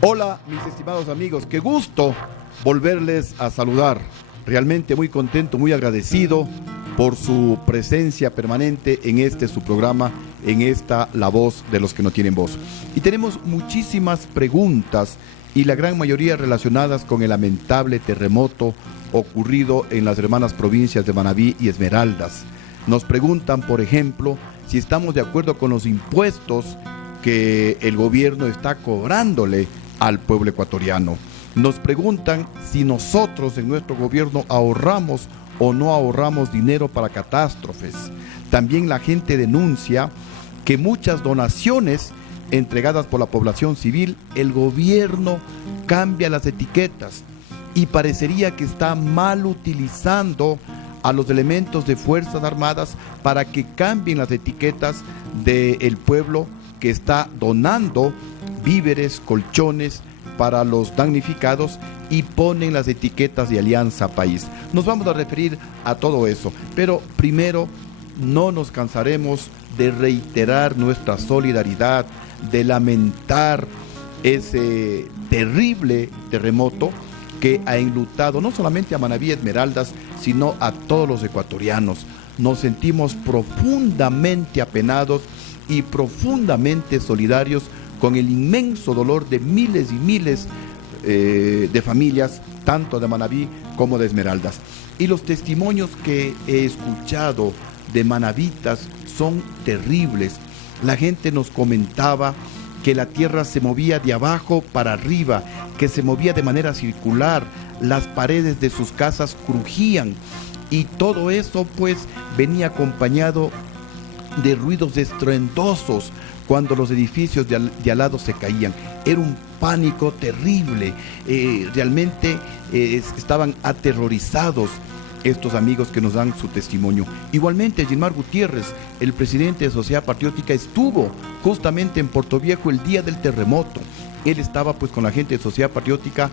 Hola, mis estimados amigos, qué gusto volverles a saludar. Realmente muy contento, muy agradecido por su presencia permanente en su programa, en esta La Voz de los que no tienen voz. Y tenemos muchísimas preguntas y la gran mayoría relacionadas con el lamentable terremoto ocurrido en las hermanas provincias de Manabí y Esmeraldas. Nos preguntan, por ejemplo, si estamos de acuerdo con los impuestos que el gobierno está cobrándole al pueblo ecuatoriano. Nos preguntan si nosotros en nuestro gobierno ahorramos o no ahorramos dinero para catástrofes. También la gente denuncia que muchas donaciones entregadas por la población civil, el gobierno cambia las etiquetas y parecería que está mal utilizando a los elementos de Fuerzas Armadas para que cambien las etiquetas del pueblo que está donando víveres, colchones para los damnificados y ponen las etiquetas de Alianza País. Nos vamos a referir a todo eso, pero primero no nos cansaremos de reiterar nuestra solidaridad, de lamentar ese terrible terremoto que ha enlutado no solamente a Manabí y Esmeraldas, sino a todos los ecuatorianos. Nos sentimos profundamente apenados y profundamente solidarios con el inmenso dolor de miles y miles de familias, tanto de Manabí como de Esmeraldas. Y los testimonios que he escuchado de manabitas son terribles. La gente nos comentaba que la tierra se movía de abajo para arriba, que se movía de manera circular, las paredes de sus casas crujían y todo eso pues venía acompañado de ruidos estruendosos cuando los edificios de al lado se caían. Era un pánico terrible, realmente estaban aterrorizados estos amigos que nos dan su testimonio. Igualmente, Gilmar Gutiérrez, el presidente de Sociedad Patriótica, estuvo justamente en Portoviejo el día del terremoto. Él estaba pues con la gente de Sociedad Patriótica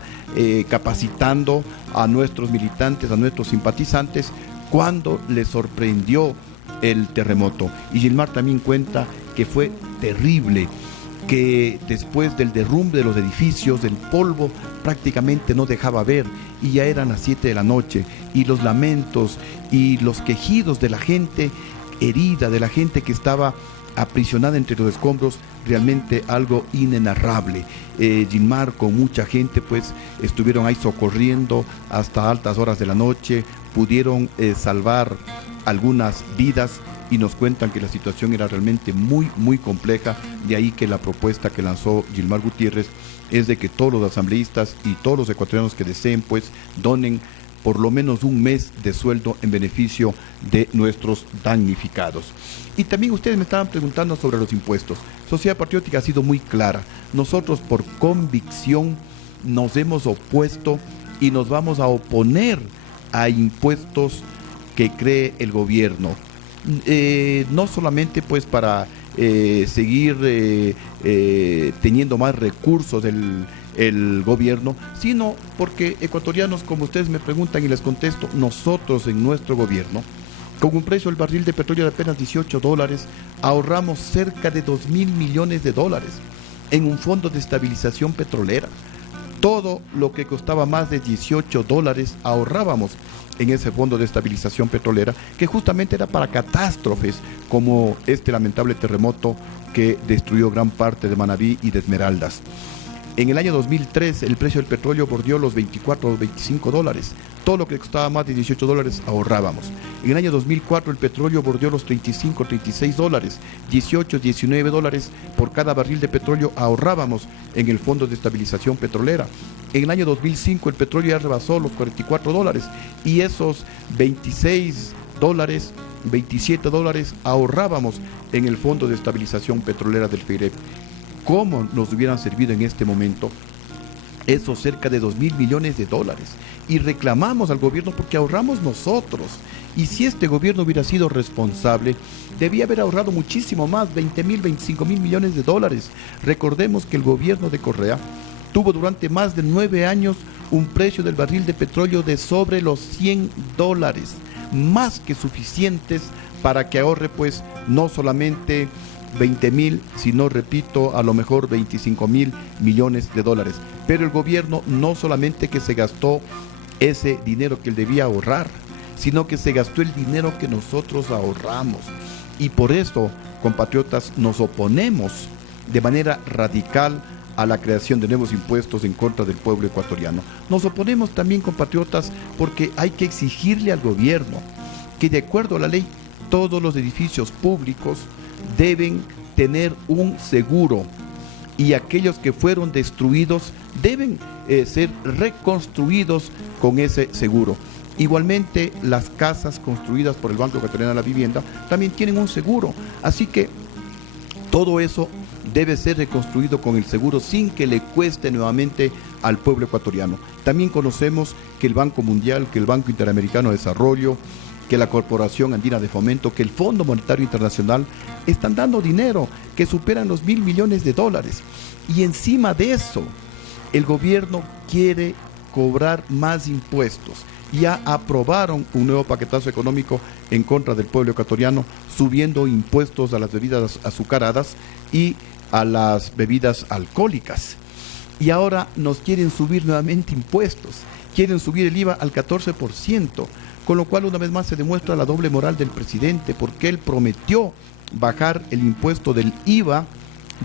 capacitando a nuestros militantes, a nuestros simpatizantes, cuando les sorprendió el terremoto. Y Gilmar también cuenta que fue terrible, que después del derrumbe de los edificios, el polvo prácticamente no dejaba ver y ya eran las 7 de la noche y los lamentos y los quejidos de la gente herida, de la gente que estaba aprisionada entre los escombros, realmente algo inenarrable. Gilmar con mucha gente pues estuvieron ahí socorriendo hasta altas horas de la noche, pudieron salvar algunas vidas y nos cuentan que la situación era realmente muy, muy compleja. De ahí que la propuesta que lanzó Gilmar Gutiérrez es de que todos los asambleístas y todos los ecuatorianos que deseen pues donen por lo menos un mes de sueldo en beneficio de nuestros damnificados. Y también ustedes me estaban preguntando sobre los impuestos. Sociedad Patriótica ha sido muy clara. Nosotros por convicción nos hemos opuesto y nos vamos a oponer a impuestos que cree el gobierno. No solamente pues para seguir teniendo más recursos el gobierno, sino porque ecuatorianos, como ustedes me preguntan y les contesto, nosotros en nuestro gobierno, con un precio del barril de petróleo de apenas $18, ahorramos cerca de 2.000 millones de dólares en un fondo de estabilización petrolera. Todo lo que costaba más de $18 ahorrábamos en ese fondo de estabilización petrolera, que justamente era para catástrofes como este lamentable terremoto que destruyó gran parte de Manabí y de Esmeraldas. En el año 2003 el precio del petróleo bordeó los 24 o 25 dólares. Todo lo que costaba más de $18 ahorrábamos. En el año 2004 el petróleo bordeó los 35 o 36 dólares. 18, 19 dólares por cada barril de petróleo ahorrábamos en el Fondo de Estabilización Petrolera. En el año 2005 el petróleo ya rebasó los 44 dólares y esos 26 dólares, 27 dólares ahorrábamos en el Fondo de Estabilización Petrolera del FEIREP. ¿Cómo nos hubieran servido en este momento esos cerca de 2.000 millones de dólares? Y reclamamos al gobierno porque ahorramos nosotros. Y si este gobierno hubiera sido responsable, debía haber ahorrado muchísimo más, 20.000, 25.000 millones de dólares. Recordemos que el gobierno de Correa tuvo durante más de 9 años un precio del barril de petróleo de sobre los 100 dólares, más que suficientes para que ahorre pues no solamente 20.000, si no repito, a lo mejor 25.000 millones de dólares. Pero el gobierno no solamente que se gastó ese dinero que él debía ahorrar, sino que se gastó el dinero que nosotros ahorramos. Y por eso, compatriotas, nos oponemos de manera radical a la creación de nuevos impuestos en contra del pueblo ecuatoriano. Nos oponemos también, compatriotas, porque hay que exigirle al gobierno que, de acuerdo a la ley, todos los edificios públicos deben tener un seguro, y aquellos que fueron destruidos deben ser reconstruidos con ese seguro. Igualmente, las casas construidas por el Banco Ecuatoriano de la Vivienda también tienen un seguro, así que todo eso debe ser reconstruido con el seguro sin que le cueste nuevamente al pueblo ecuatoriano. También conocemos que el Banco Mundial, que el Banco Interamericano de Desarrollo, que la Corporación Andina de Fomento, que el Fondo Monetario Internacional están dando dinero que superan los 1.000 millones de dólares. Y encima de eso, el gobierno quiere cobrar más impuestos. Ya aprobaron un nuevo paquetazo económico en contra del pueblo ecuatoriano, subiendo impuestos a las bebidas azucaradas y a las bebidas alcohólicas. Y ahora nos quieren subir nuevamente impuestos, quieren subir el IVA al 14%, con lo cual una vez más se demuestra la doble moral del presidente, porque él prometió bajar el impuesto del IVA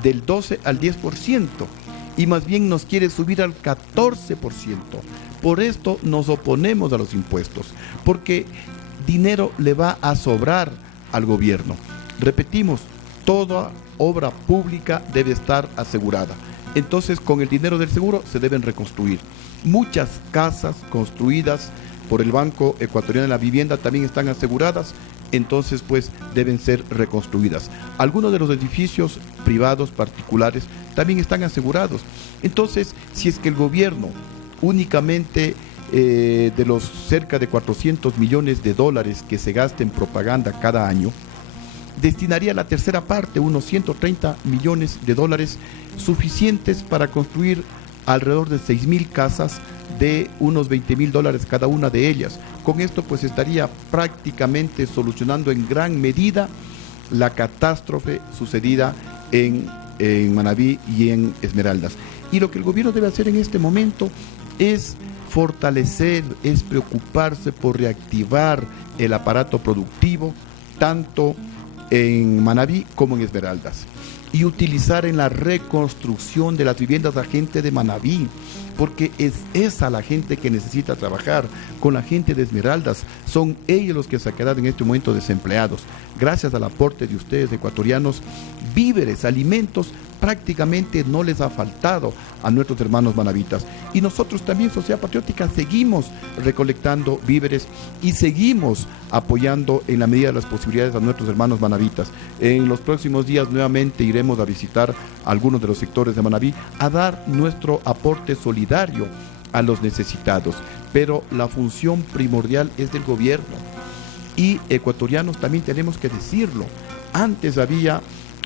del 12 al 10%, y más bien nos quiere subir al 14%. Por esto nos oponemos a los impuestos, porque dinero le va a sobrar al gobierno. Repetimos, toda obra pública debe estar asegurada. Entonces, con el dinero del seguro se deben reconstruir. Muchas casas construidas por el Banco Ecuatoriano de la Vivienda también están aseguradas, entonces pues deben ser reconstruidas. Algunos de los edificios privados, particulares, también están asegurados. Entonces, si es que el gobierno únicamente de los cerca de 400 millones de dólares que se gasta en propaganda cada año, destinaría la tercera parte, unos 130 millones de dólares, suficientes para construir alrededor de 6.000 casas de unos 20.000 dólares cada una de ellas. Con esto pues estaría prácticamente solucionando en gran medida la catástrofe sucedida en Manabí y en Esmeraldas. Y lo que el gobierno debe hacer en este momento es fortalecer, es preocuparse por reactivar el aparato productivo, tanto en Manabí como en Esmeraldas, y utilizar en la reconstrucción de las viviendas a gente de Manabí, porque es esa la gente que necesita trabajar con la gente de Esmeraldas. Son ellos los que se quedan en este momento desempleados. Gracias al aporte de ustedes, ecuatorianos, víveres, alimentos, prácticamente no les ha faltado a nuestros hermanos manavitas. Y nosotros también, Sociedad Patriótica, seguimos recolectando víveres y seguimos apoyando en la medida de las posibilidades a nuestros hermanos manavitas. En los próximos días nuevamente iremos a visitar algunos de los sectores de Manabí, a dar nuestro aporte solidario a los necesitados. Pero la función primordial es del gobierno. Y ecuatorianos también tenemos que decirlo. Antes había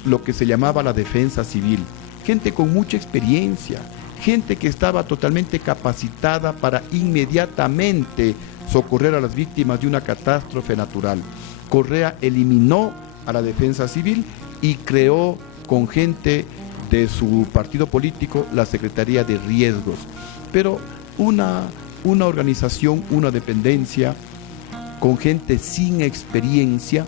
lo que se llamaba la defensa civil, gente con mucha experiencia, gente que estaba totalmente capacitada para inmediatamente socorrer a las víctimas de una catástrofe natural. Correa eliminó a la defensa civil y creó con gente de su partido político la Secretaría de Riesgos, pero una organización, una dependencia con gente sin experiencia,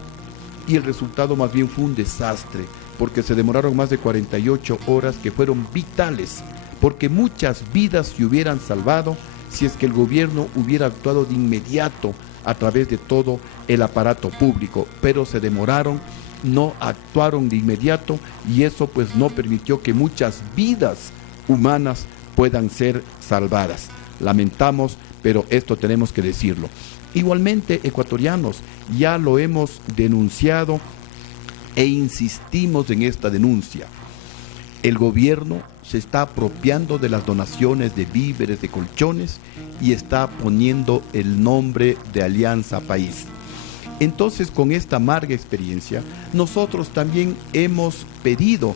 y el resultado más bien fue un desastre, porque se demoraron más de 48 horas que fueron vitales, porque muchas vidas se hubieran salvado si es que el gobierno hubiera actuado de inmediato a través de todo el aparato público, pero se demoraron, no actuaron de inmediato, y eso pues no permitió que muchas vidas humanas puedan ser salvadas. Lamentamos, pero esto tenemos que decirlo. Igualmente, ecuatorianos, ya lo hemos denunciado e insistimos en esta denuncia. El gobierno se está apropiando de las donaciones de víveres, de colchones, y está poniendo el nombre de Alianza País. Entonces, con esta amarga experiencia, nosotros también hemos pedido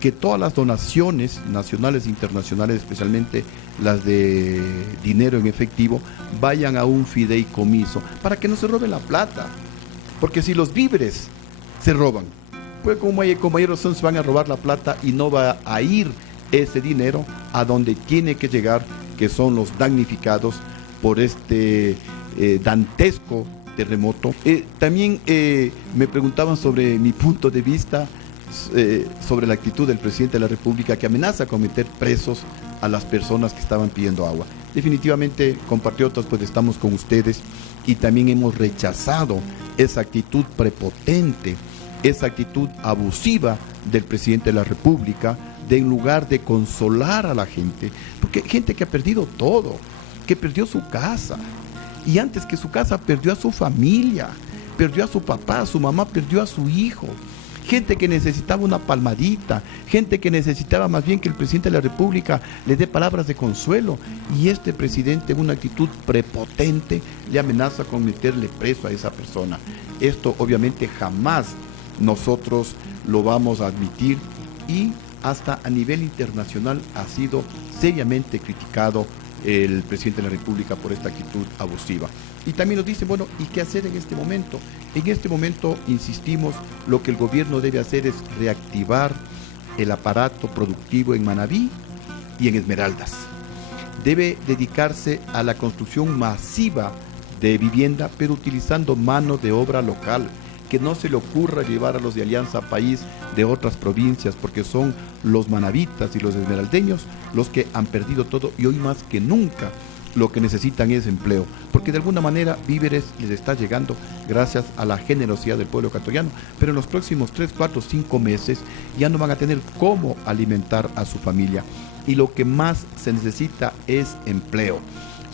que todas las donaciones nacionales e internacionales, especialmente las de dinero en efectivo, vayan a un fideicomiso para que no se roben la plata. Porque si los víveres se roban, pues como hay razón, se van a robar la plata y no va a ir ese dinero a donde tiene que llegar, que son los damnificados por este dantesco terremoto. También me preguntaban sobre mi punto de vista sobre la actitud del presidente de la República, que amenaza con meter presos a las personas que estaban pidiendo agua. Definitivamente, compatriotas, pues estamos con ustedes y también hemos rechazado esa actitud prepotente, esa actitud abusiva del presidente de la República, de en lugar de consolar a la gente, porque hay gente que ha perdido todo, que perdió su casa, y antes que su casa perdió a su familia, perdió a su papá, a su mamá, perdió a su hijo. Gente que necesitaba una palmadita, gente que necesitaba más bien que el presidente de la República le dé palabras de consuelo. Y este presidente, en una actitud prepotente, le amenaza con meterle preso a esa persona. Esto obviamente jamás nosotros lo vamos a admitir, y hasta a nivel internacional ha sido seriamente criticado el presidente de la República por esta actitud abusiva. Y también nos dice, bueno, ¿y qué hacer en este momento? En este momento, insistimos, lo que el gobierno debe hacer es reactivar el aparato productivo en Manabí y en Esmeraldas. Debe dedicarse a la construcción masiva de vivienda, pero utilizando mano de obra local. Que no se le ocurra llevar a los de Alianza País de otras provincias, porque son los manavitas y los esmeraldeños los que han perdido todo, y hoy más que nunca lo que necesitan es empleo, porque de alguna manera víveres les está llegando gracias a la generosidad del pueblo ecuatoriano, pero en los próximos 3, 4, 5 meses ya no van a tener cómo alimentar a su familia, y lo que más se necesita es empleo,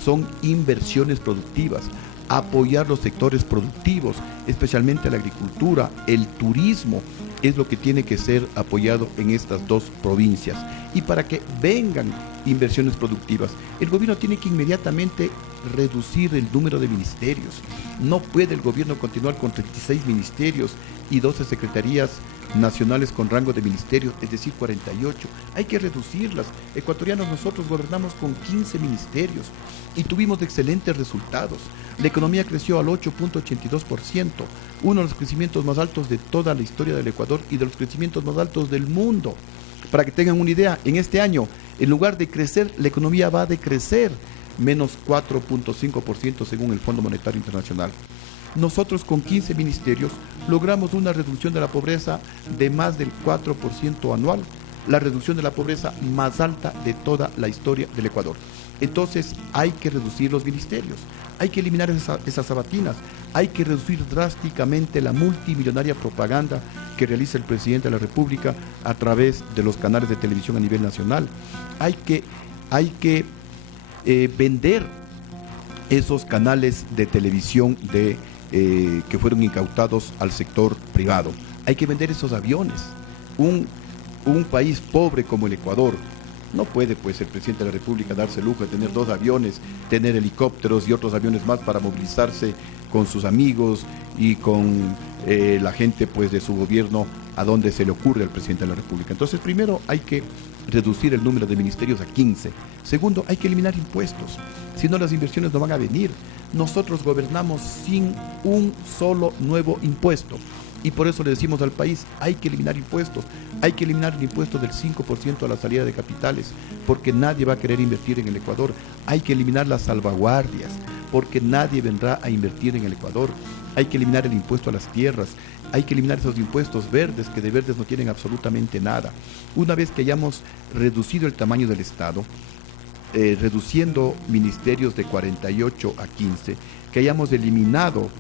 son inversiones productivas, apoyar los sectores productivos, especialmente la agricultura, el turismo, es lo que tiene que ser apoyado en estas dos provincias. Y para que vengan inversiones productivas, el gobierno tiene que inmediatamente reducir el número de ministerios. No puede el gobierno continuar con 36 ministerios y 12 secretarías nacionales con rango de ministerio, es decir, 48. Hay que reducirlas. Ecuatorianos, nosotros gobernamos con 15 ministerios y tuvimos excelentes resultados. La economía creció al 8.82%, uno de los crecimientos más altos de toda la historia del Ecuador y de los crecimientos más altos del mundo. Para que tengan una idea, en este año, en lugar de crecer, la economía va a decrecer menos 4.5% según el Fondo Monetario Internacional. Nosotros con 15 ministerios logramos una reducción de la pobreza de más del 4% anual, la reducción de la pobreza más alta de toda la historia del Ecuador. Entonces hay que reducir los ministerios, hay que eliminar esas sabatinas, hay que reducir drásticamente la multimillonaria propaganda que realiza el presidente de la República a través de los canales de televisión a nivel nacional. Hay que vender esos canales de televisión que fueron incautados al sector privado. Hay que vender esos aviones. Un país pobre como el Ecuador no puede, pues, el presidente de la República darse el lujo de tener 2 aviones, tener helicópteros y otros aviones más para movilizarse con sus amigos y con la gente, pues, de su gobierno a donde se le ocurre al presidente de la República. Entonces, primero hay que reducir el número de ministerios a 15. Segundo, hay que eliminar impuestos. Si no, las inversiones no van a venir. Nosotros gobernamos sin un solo nuevo impuesto. Y por eso le decimos al país, hay que eliminar impuestos. Hay que eliminar el impuesto del 5% a la salida de capitales, porque nadie va a querer invertir en el Ecuador. Hay que eliminar las salvaguardias, porque nadie vendrá a invertir en el Ecuador. Hay que eliminar el impuesto a las tierras. Hay que eliminar esos impuestos verdes, que de verdes no tienen absolutamente nada. Una vez que hayamos reducido el tamaño del Estado, reduciendo ministerios de 48 a 15, que hayamos eliminado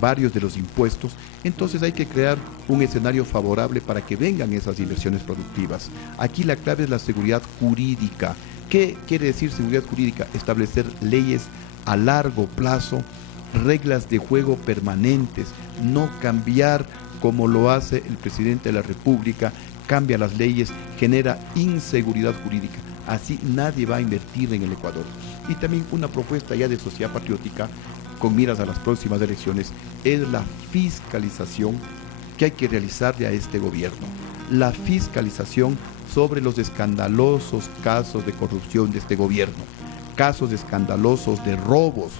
varios de los impuestos, entonces hay que crear un escenario favorable para que vengan esas inversiones productivas. Aquí la clave es la seguridad jurídica. ¿Qué quiere decir seguridad jurídica? Establecer leyes a largo plazo, reglas de juego permanentes, no cambiar como lo hace el presidente de la República, cambia las leyes, genera inseguridad jurídica. Así nadie va a invertir en el Ecuador. Y también una propuesta ya de sociedad patriótica con miras a las próximas elecciones es la fiscalización que hay que realizarle a este gobierno. La fiscalización sobre los escandalosos casos de corrupción de este gobierno, casos escandalosos de robos,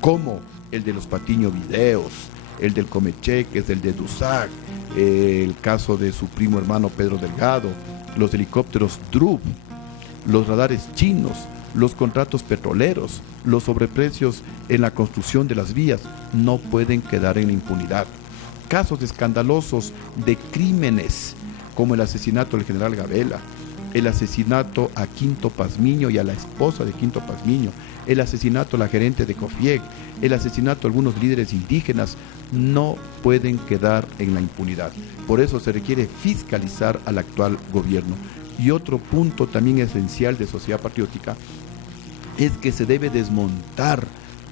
como el de los Patiño Videos, el del Comecheques, el de Dusac, el caso de su primo hermano Pedro Delgado, los helicópteros Drup, los radares chinos, los contratos petroleros, los sobreprecios en la construcción de las vías, no pueden quedar en la impunidad. Casos escandalosos de crímenes, como el asesinato del general Gabela, el asesinato a Quinto Pazmiño y a la esposa de Quinto Pazmiño, el asesinato a la gerente de COFIEC, el asesinato a algunos líderes indígenas, no pueden quedar en la impunidad. Por eso se requiere fiscalizar al actual gobierno. Y otro punto también esencial de Sociedad Patriótica es que se debe desmontar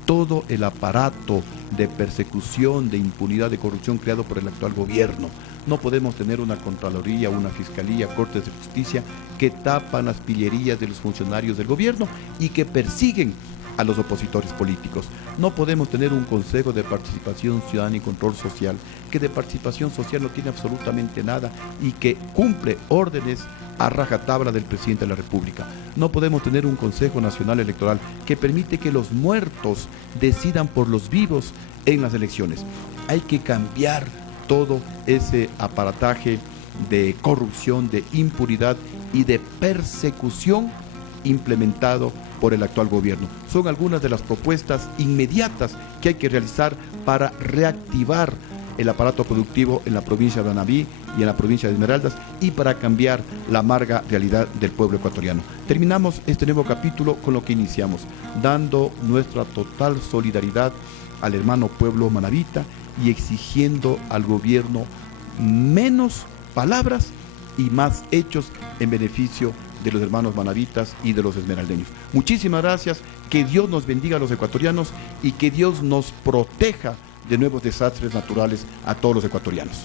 todo el aparato de persecución, de impunidad, de corrupción creado por el actual gobierno. No podemos tener una Contraloría, una Fiscalía, Cortes de Justicia que tapan las pillerías de los funcionarios del gobierno y que persiguen a los opositores políticos. No podemos tener un Consejo de Participación Ciudadana y Control Social que de participación social no tiene absolutamente nada y que cumple órdenes a rajatabla del presidente de la República. No podemos tener un Consejo Nacional Electoral que permite que los muertos decidan por los vivos en las elecciones. Hay que cambiar todo ese aparataje de corrupción, de impunidad y de persecución implementado por el actual gobierno. Son algunas de las propuestas inmediatas que hay que realizar para reactivar el aparato productivo en la provincia de Manabí y en la provincia de Esmeraldas y para cambiar la amarga realidad del pueblo ecuatoriano. Terminamos este nuevo capítulo con lo que iniciamos, dando nuestra total solidaridad al hermano pueblo manabita y exigiendo al gobierno menos palabras y más hechos en beneficio de los hermanos manabitas y de los esmeraldeños. Muchísimas gracias, que Dios nos bendiga a los ecuatorianos y que Dios nos proteja de nuevos desastres naturales a todos los ecuatorianos.